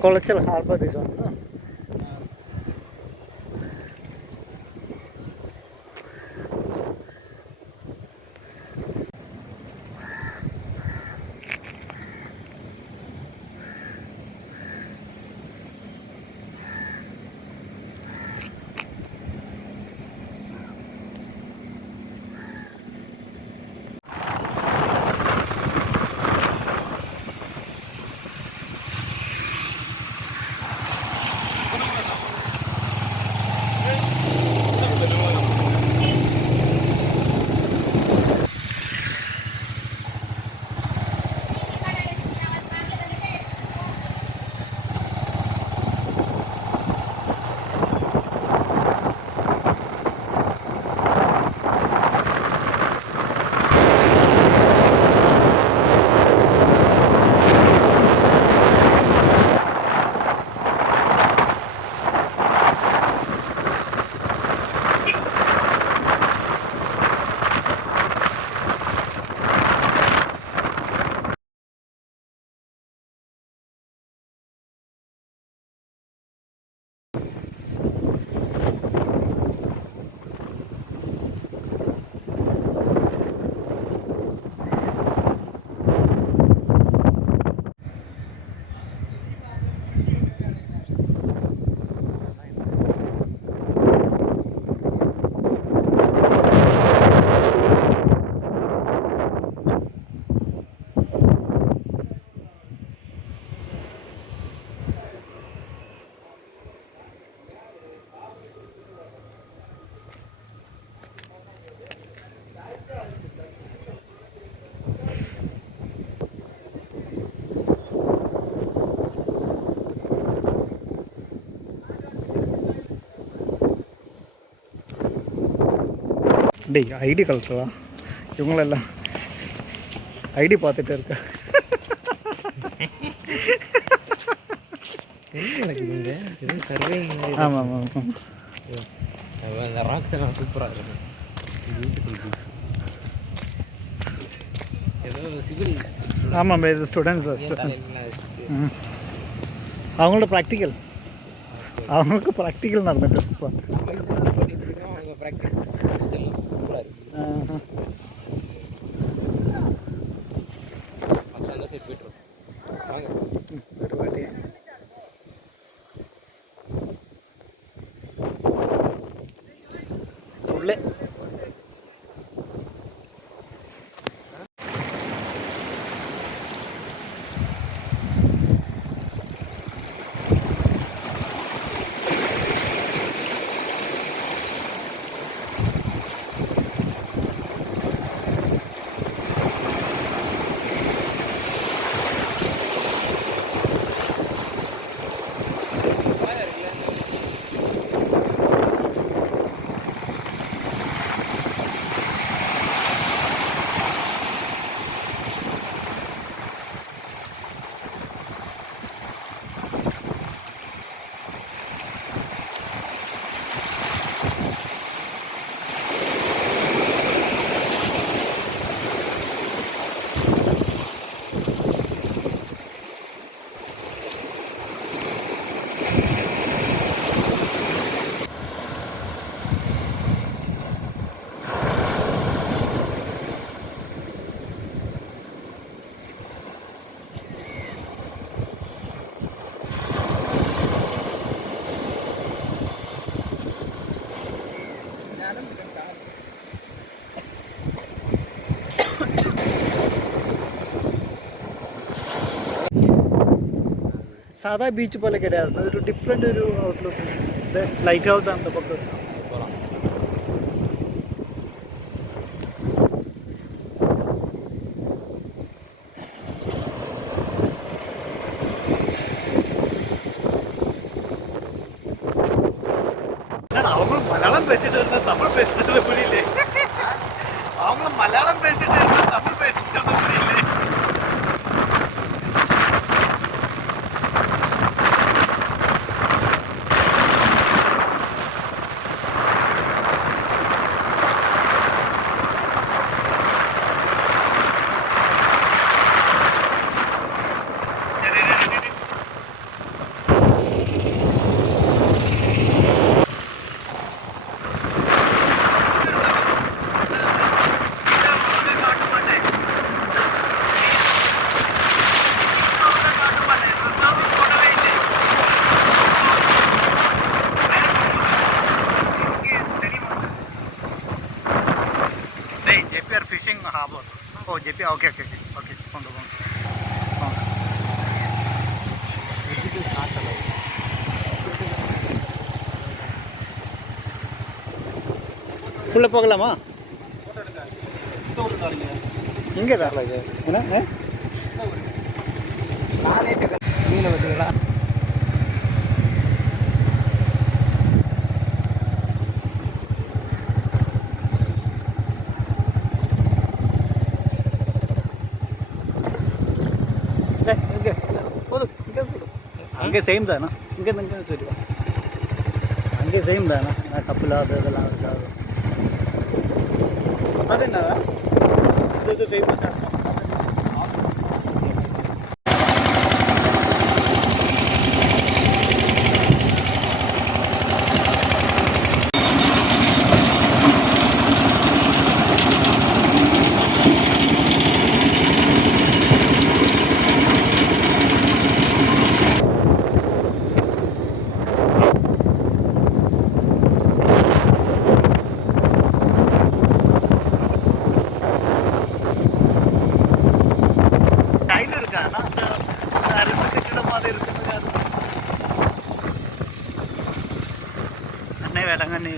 Colachal Harbour is on. No? டேய் ID கலெக்டரா இவங்களெல்லாம் ID பார்த்துட்டு இருக்கா ஆமாம் ஆமாம் ஆமாம் ராக்ஸ் எல்லாம் சூப்பராக இருக்கும். ஏதோ சிவில் ஆமாம் இது ஸ்டூடெண்ட்ஸ் அவங்களோட ப்ராக்டிக்கல் அவங்களுக்கு ப்ராக்டிக்கல் நடந்துட்டு இருப்பாங்க. உள்ளே സാധാ ബീച്ച് പോലെ കിടയായിരുന്നു. അതൊരു ഡിഫറെൻ്റ് ഒരു ഔട്ട്ലുക്ക്. ലൈറ്റ് ഹൗസ് ആണ് പக்கம். அவங்க மலையாளம் பேசிட்டு இருந்தா தமிழ் பேசிட்டு புரியல. அவங்க மலையாளம் பேசிட்டு இருந்தா தமிழ் பேசிட்டு இருந்தா புரியல. ஏற்றி ஓகே ஓகே ஓகே ஓகே போங்க போங்க போங்க. உள்ளே போகலாமா? இங்கே தான் என்ன மீனை பார்த்தீங்களா? அங்கே சேம் தானா? இங்கே சொல்லிடுவா அங்கே சேம் தானா? கப்பலாது இதெல்லாம் இருக்காது. அது என்னடா இது ஃபேமஸாக இருக்கும். வேளாங்கண்ணி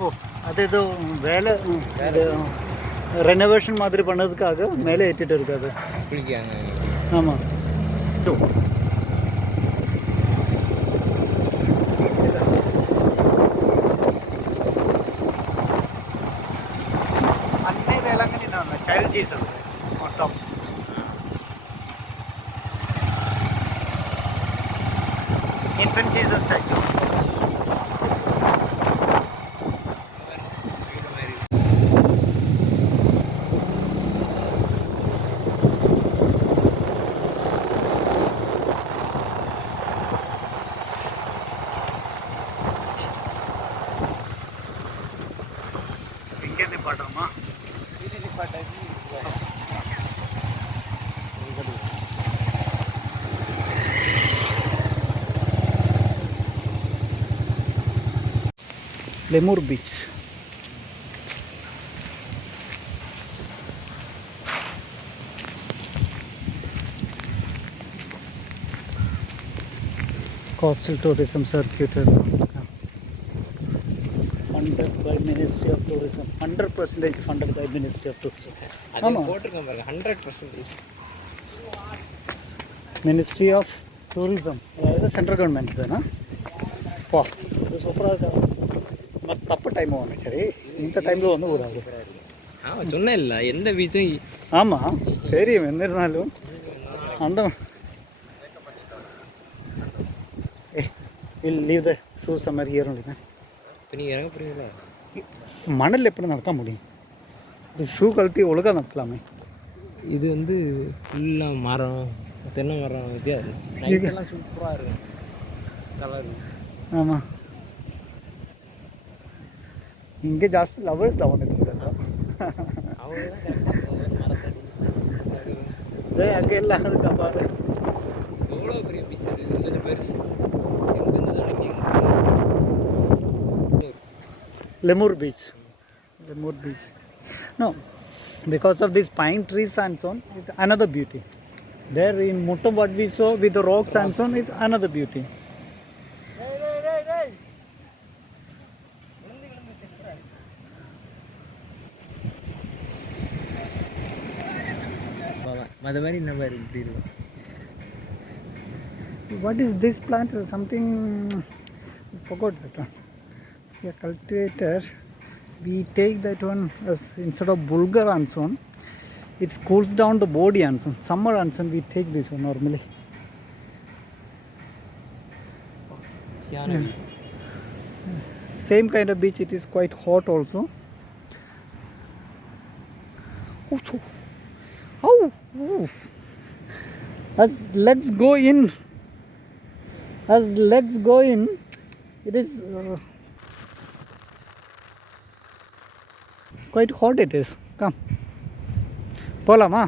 ஓ அது ஏதோ வேலை ரெனோவேஷன் மாதிரி பண்ணதுக்காக மேலே ஏற்றிட்டு இருக்காது. ஆமாம். Child Jesus on top. Infant Jesus statue. Inge nipaatama. Lemur Beach. Coastal tourism circuit funded by Ministry of Tourism. 100% funded by Ministry of Tourism. அது போட்டுருக்கேன் பாருங்க 100%. Ministry of Tourism. இது சென்ட்ரல் கவர்மெண்ட் தானா? பா இது சூப்பராக இருக்கா? தப்பு டைம் ஆகணும். சரி இந்த டைமில் வந்து கூடாது. சொன்னேன் இல்லை எந்த பீச்சும். ஆமாம் தெரியும். எந்த இருந்தாலும் அந்த லீவ் த ஷூஸ் மாதிரி ஏற முடியுது. இப்போ நீங்கள் இறங்க போகிறீங்களா? மணல் எப்படி நடக்க முடியும்? இது ஷூ கழட்டி ஒழுங்காக நடக்கலாமே. இது வந்து ஃபுல்லாக மரம், தென்னை மரம் வித்தியாசம். நைட்டெல்லாம் சூப்பராக இருக்கும் கலர். ஆமாம் இங்கே ஜாஸ்தி லவர்ஸ் தான் வந்துட்டு இருக்காங்க. அங்கே எல்லாம் இருக்கா பாரு. எவ்வளோ பெரிய பீச் இது, கொஞ்சம் பெருசு. Lemur Beach. Lemur Beach. No, because of these pine trees and so on, it's another beauty. There in Muttam what we saw with the rocks and so on, it's another beauty. What is this plant? Something I forgot that one. A cultivator. We take that one instead of bulgur and so on. It cools down the body and so on. Summer and so on, we take this one normally. Yeah. Same kind of beach. It is quite hot also. Oh, as legs go in, it is quite hot. It is. Come, polama.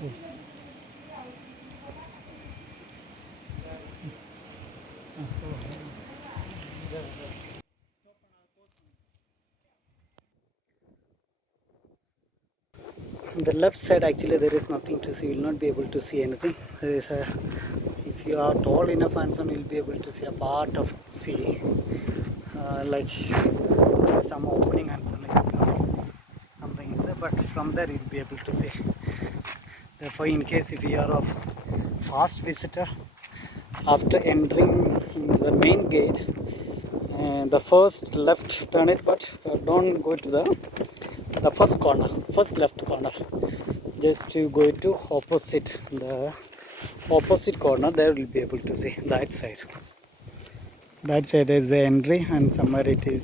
On the left side actually there is nothing to see. You will not be able to see anything. There is a, if you are tall enough and so on, you will be able to see a part of sea, like some opening and something in there, but from there you will be able to see. Therefore, in case if you are a fast visitor, after entering the main gate, the first left turn it, but don't go to the first corner, first left corner. Just to go to the opposite corner. There will be able to see that side. That side is the entry, and somewhere it is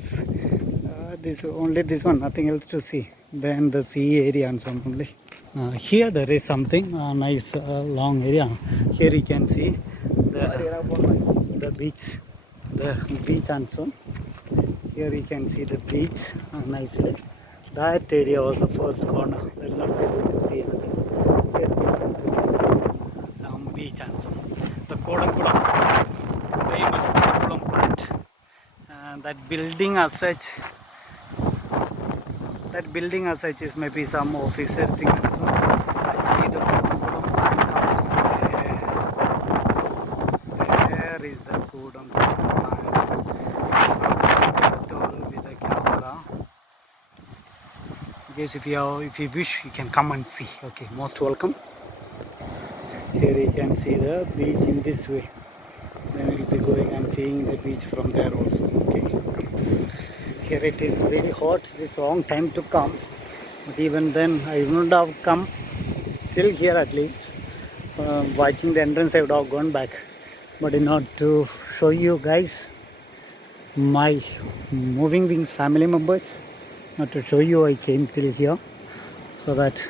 this only this one, nothing else to see. Then the sea area and so on only. Here there is something nice long area. Here you can see the beach and so on. Here you can see the beach nicely. That area was the first corner. We will not be able to see anything. Here we are able to see some beach and so on. The Kodankulam, famous Kodankulam plant. And that building as such is maybe some offices thing and so on. Actually the Kodankulam plant comes there. There is the Kodankulam plant. It's not visible at all with the camera. Guys, if you wish, you can come and see. Okay, most welcome. Here you can see the beach in this way. Then we'll be going and seeing the beach from there also. Okay. Here it is very hot. It's a long time to come. But even then, I would not have come till here at least. Watching the entrance, I would have gone back. But in order to show you guys my moving wings family members, not to show you, I came till here so that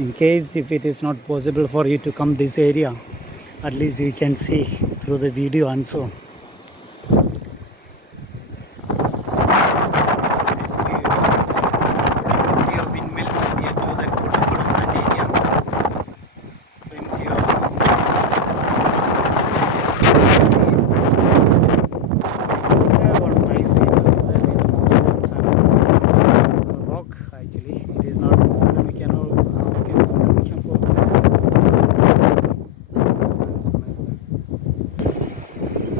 in case if it is not possible for you to come this area, at least you can see through the video and so on. This view, plenty of windmills near to that Kodankulam, that area. Plenty of there one nice scenery there with the mountains and rock. Actually, it is not mountain. We can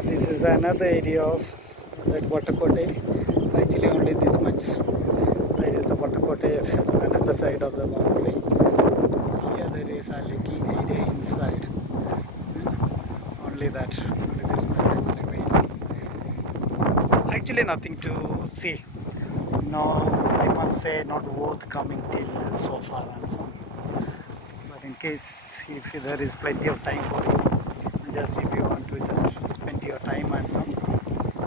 This is another area of that watercourt. Actually, only this much. That is the watercourt, another side of the boundary. Here there is a little area inside. Only that. Only this much actually. Actually, nothing to see. No, I must say, not worth coming till so far and so on. But in case if there is plenty of time for you, just if you want to just spend your time and some,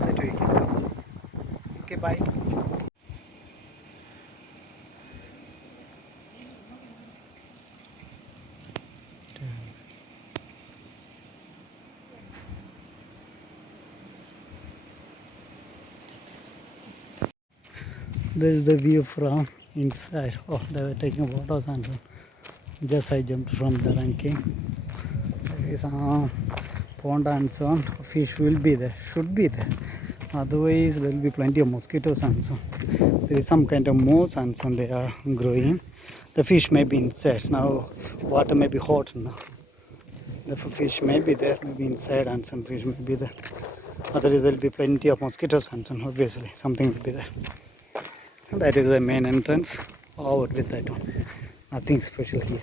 that way you can come. Okay, bye. This is the view from inside. Oh, they were taking photos and just I jumped from there and came. There is a pond and so on. Fish will be there, should be there. Otherwise, there will be plenty of mosquitoes and so on. There is some kind of moss and so on they are growing. The fish may be inside. Now, water may be hot now. The fish may be there, maybe inside, and some fish may be there. Otherwise, there will be plenty of mosquitoes and so on. Obviously, something will be there. That is the main entrance. Forward with that one. Nothing special here.